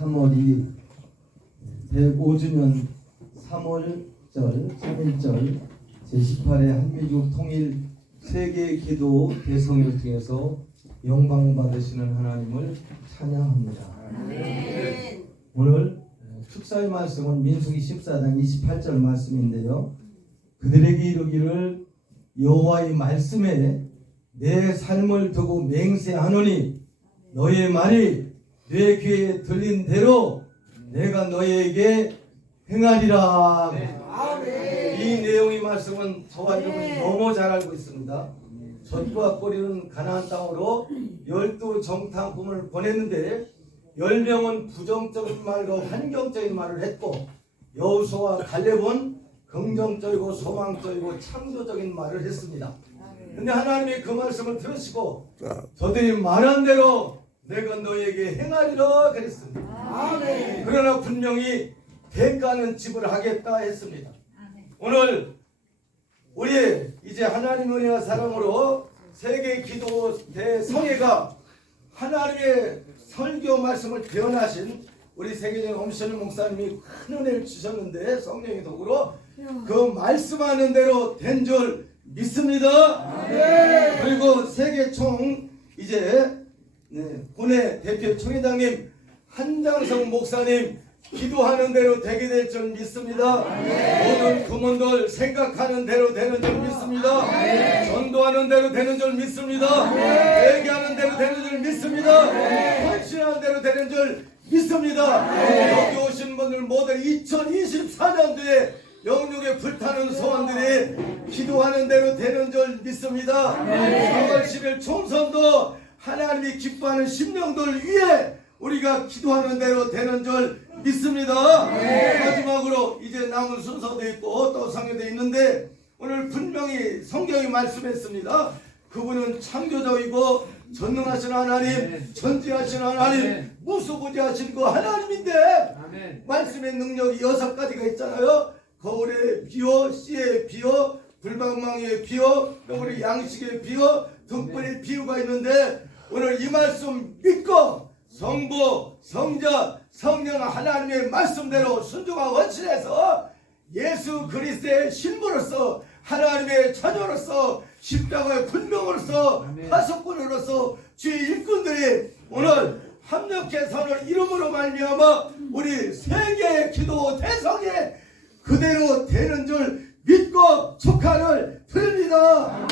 3월이 105주년 3월절 3일절 제18회 한미국 통일 세계 기도 대성회를 통해서 영광 받으시는 하나님을 찬양합니다. 오늘 축사의 말씀은 민수기 14장 28절 말씀인데요. 그들에게 이르기를 여호와의 말씀에 내 삶을 두고 맹세하노니 너의 말이 내 귀에 들린 대로 내가 너에게 행하리라. 이 내용의 말씀은 저와 여러분이 너무 잘 알고 있습니다. 젖과 꼬리는 가나안 땅으로 열두 정탐꾼을 보냈는데 열 명은 부정적인 말과 환경적인 말을 했고 여호수와 갈렙은 긍정적이고 소망적이고 창조적인 말을 했습니다. 근데 하나님이 그 말씀을 들으시고 저들이 말한 대로 내가 너에게 행하리라 그랬습니다. 그러나 분명히 대가는 지불하겠다 했습니다. 오늘 우리 이제 하나님 은혜와 사랑으로 세계 기도 대성회가 하나님의 설교 말씀을 대언하신 우리 세계적인 엄시현 목사님이 큰 은혜를 주셨는데 성령의 도구로 그 말씀하는 대로 된 줄 믿습니다. 그리고 세계 총 이제 네, 본회 대표 총회장님 한장성 목사님 기도하는 대로 되게 될 줄 믿습니다. 모든 부문들 생각하는 대로 되는 줄 믿습니다. 전도하는 대로 되는 줄 믿습니다. 얘기하는 대로 되는 줄 믿습니다. 헌신하는 대로 되는 줄 믿습니다. 여기 오신 분들 모두 2024년도에 영육에 불타는 소원들이 기도하는 대로 되는 줄 믿습니다. 3월 10일 총선도 하나님이 기뻐하는 심령들 위해 우리가 기도하는 대로 되는 줄 믿습니다. 마지막으로 이제 남은 순서도 있고 또 상여도 있는데 오늘 분명히 성경이 말씀했습니다. 그분은 창조적이고 전능하신 하나님, 전지하신 하나님, 무소부지하신 그 하나님인데 말씀의 능력이 여섯 가지가 있잖아요. 거울의 비요, 씨의 비요, 불방망이의 비요, 또 우리 양식의 비요, 등불의 비유가 있는데 오늘 이 말씀 믿고 성부, 성자, 성령 하나님의 말씀대로 순종하고 원신해서 예수 그리스도의 신부로서 하나님의 자녀로서 십자가의 군명으로서 파석꾼으로서 주의 일꾼들이 오늘 합력해서는 이름으로 말미암아 우리 세계의 기도 대성에 그대로 되는 줄 믿고 축하를 드립니다.